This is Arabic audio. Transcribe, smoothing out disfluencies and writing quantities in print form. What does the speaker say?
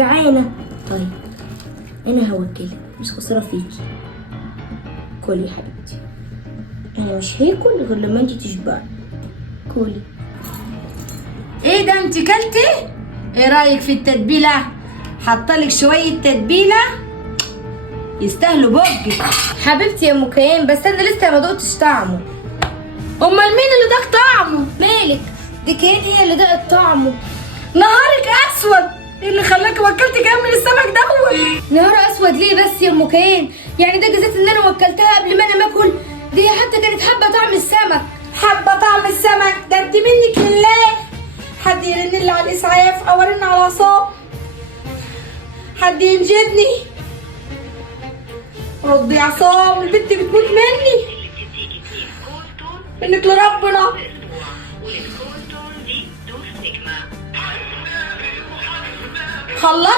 جعانة. طيب انا هوكلك، مش خسارة فيكي. كلي يا حبيبتي، انا مش هاكل غير لما انتي تشبعي. كلي. ايه ده انت كلتي؟ ايه رايك في التتبيله؟ حطلك شويه تتبيله يستاهلوا بوجك. حبيبتي يا ام كيان، بس انا لسه ما دقتش طعمه. امال مين اللي داق طعمه؟ مالك؟ دي كيان هي اللي دقت طعمه. نهارك اسود، ايه اللي خلاكي وكلتي كام من السمك دوت؟ نهار اسود ليه بس يا ام كيان؟ يعني ده جزات ان انا وكلتها قبل ما انا ماكل؟ دي حتى كانت حابه طعم السمك. حابه طعم السمك؟ ده انت منك لله. حد يرن لي على الاسعاف او ارن على عصام، حد ينجدني. ردي يا عصام، البنت بتموت مني. منك لربنا. خلصت.